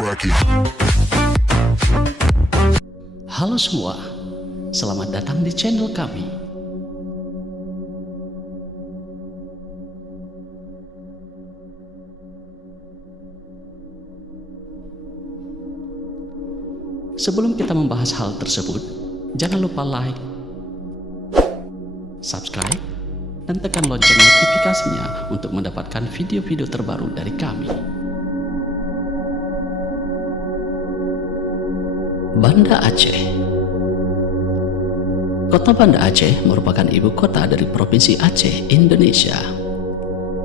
cracking. Halo semua, selamat datang di channel kami. Sebelum kita membahas hal tersebut, jangan lupa like, subscribe, dan tekan lonceng notifikasinya untuk mendapatkan video-video terbaru dari kami. Banda Aceh. Kota Banda Aceh merupakan ibu kota dari Provinsi Aceh, Indonesia.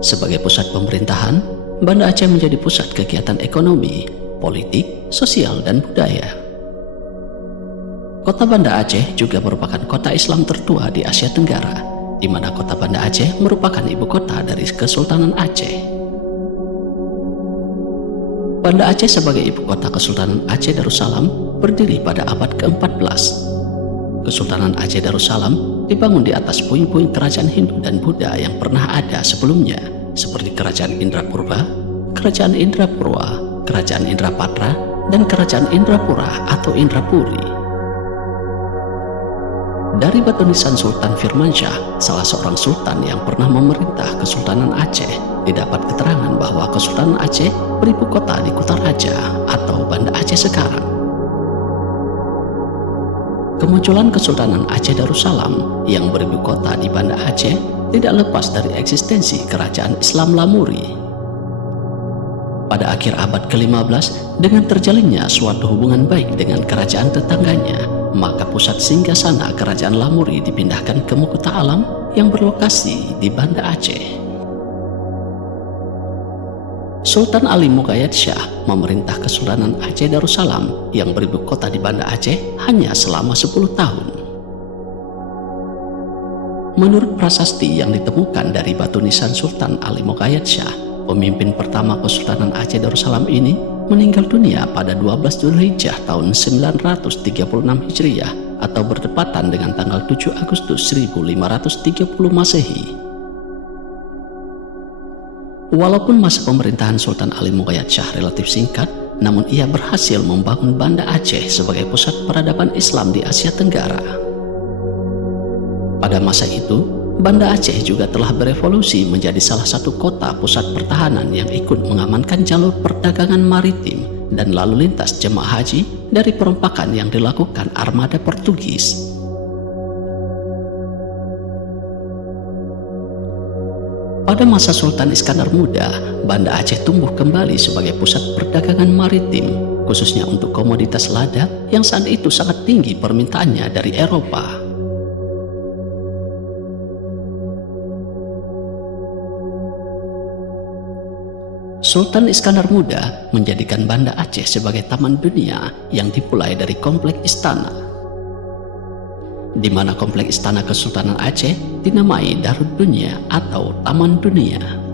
Sebagai pusat pemerintahan, Banda Aceh menjadi pusat kegiatan ekonomi, politik, sosial, dan budaya. Kota Banda Aceh juga merupakan kota Islam tertua di Asia Tenggara, di mana kota Banda Aceh merupakan ibu kota dari Kesultanan Aceh. Banda Aceh sebagai ibu kota Kesultanan Aceh Darussalam berdiri pada abad ke-14. Kesultanan Aceh Darussalam dibangun di atas puing-puing kerajaan Hindu dan Buddha yang pernah ada sebelumnya, seperti Kerajaan Indrapurba, Kerajaan Indrapurwa, Kerajaan Indrapatra, dan Kerajaan Indrapura atau Indrapuri. Dari batu nisan Sultan Firmansyah, salah seorang sultan yang pernah memerintah Kesultanan Aceh, didapat keterangan bahwa Kesultanan Aceh beribu kota di Kutaraja atau Banda Aceh sekarang. Kemunculan Kesultanan Aceh Darussalam yang beribu kota di Banda Aceh tidak lepas dari eksistensi Kerajaan Islam Lamuri. Pada akhir abad ke-15, dengan terjalinnya suatu hubungan baik dengan kerajaan tetangganya, maka pusat singgasana Kerajaan Lamuri dipindahkan ke Mukuta Alam yang berlokasi di Banda Aceh. Sultan Ali Muqayyad Shah memerintah Kesultanan Aceh Darussalam yang beribu kota di Banda Aceh hanya selama 10 tahun. Menurut prasasti yang ditemukan dari batu nisan Sultan Ali Muqayyad Shah, pemimpin pertama Kesultanan Aceh Darussalam ini meninggal dunia pada 12 Dzulhijjah tahun 936 Hijriah atau bertepatan dengan tanggal 7 Agustus 1530 Masehi. Walaupun masa pemerintahan Sultan Ali Muqayyad Shah relatif singkat, namun ia berhasil membangun Banda Aceh sebagai pusat peradaban Islam di Asia Tenggara. Pada masa itu, Banda Aceh juga telah berevolusi menjadi salah satu kota pusat pertahanan yang ikut mengamankan jalur perdagangan maritim dan lalu lintas jemaah haji dari perompakan yang dilakukan armada Portugis. Pada masa Sultan Iskandar Muda, Banda Aceh tumbuh kembali sebagai pusat perdagangan maritim, khususnya untuk komoditas lada yang saat itu sangat tinggi permintaannya dari Eropa. Sultan Iskandar Muda menjadikan Banda Aceh sebagai taman dunia yang dimulai dari kompleks istana, di mana kompleks istana Kesultanan Aceh dinamai Darud Dunia atau Taman Dunia.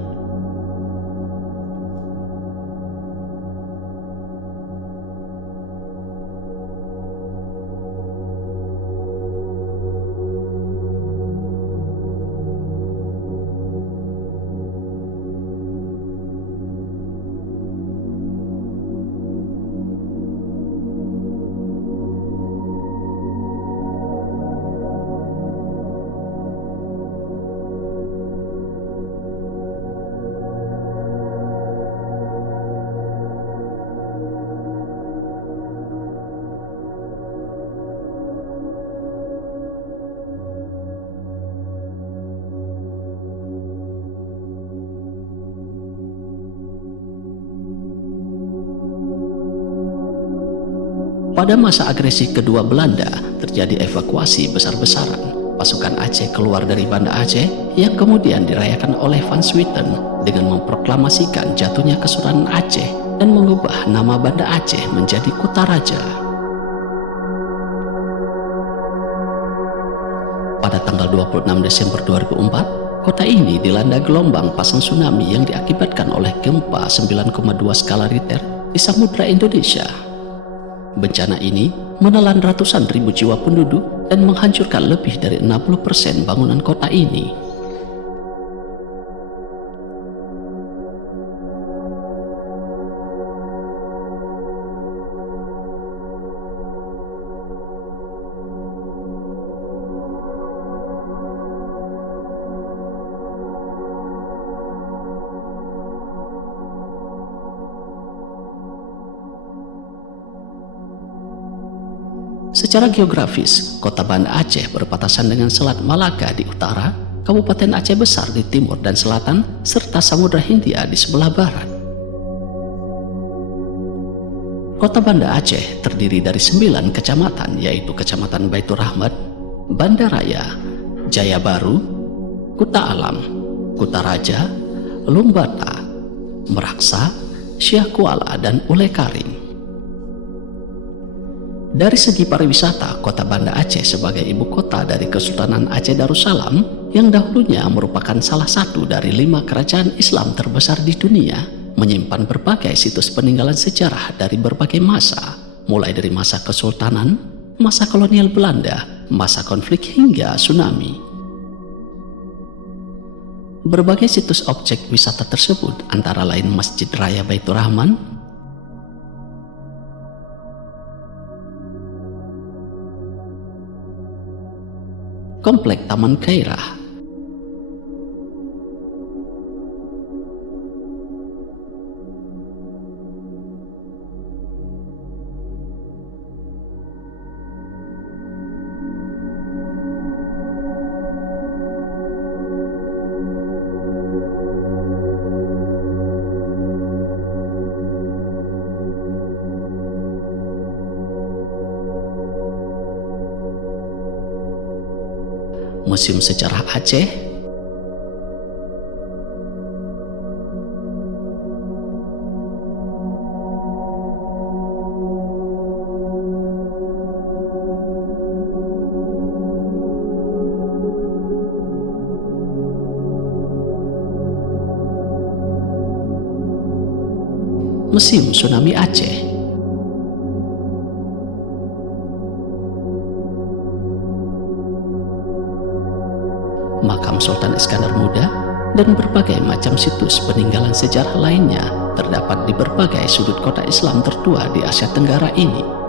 Pada masa agresi kedua Belanda, terjadi evakuasi besar-besaran. Pasukan Aceh keluar dari Banda Aceh yang kemudian dirayakan oleh Van Swieten dengan memproklamasikan jatuhnya Kesultanan Aceh dan mengubah nama Banda Aceh menjadi Kutaraja. Pada tanggal 26 Desember 2004, kota ini dilanda gelombang pasang tsunami yang diakibatkan oleh gempa 9,2 skala Richter di Samudra Indonesia. Bencana ini menelan ratusan ribu jiwa penduduk dan menghancurkan lebih dari 60% bangunan kota ini. Secara geografis, kota Banda Aceh berbatasan dengan Selat Malaka di utara, Kabupaten Aceh Besar di timur dan selatan, serta Samudra Hindia di sebelah barat. Kota Banda Aceh terdiri dari 9 kecamatan, yaitu Kecamatan Baitur Rahmat, Banda Raya, Jaya Baru, Kuta Alam, Kuta Raja, Lumbata, Meraksa, Syah Kuala, dan Ule Karing. Dari segi pariwisata, kota Banda Aceh sebagai ibu kota dari Kesultanan Aceh Darussalam yang dahulunya merupakan salah satu dari 5 kerajaan Islam terbesar di dunia, menyimpan berbagai situs peninggalan sejarah dari berbagai masa, mulai dari masa Kesultanan, masa kolonial Belanda, masa konflik hingga tsunami. Berbagai situs objek wisata tersebut antara lain Masjid Raya Baitur Rahman, Komplek Taman Kairah, Museum Sejarah Aceh, Museum Tsunami Aceh, Makam Sultan Iskandar Muda, dan berbagai macam situs peninggalan sejarah lainnya terdapat di berbagai sudut kota Islam tertua di Asia Tenggara ini.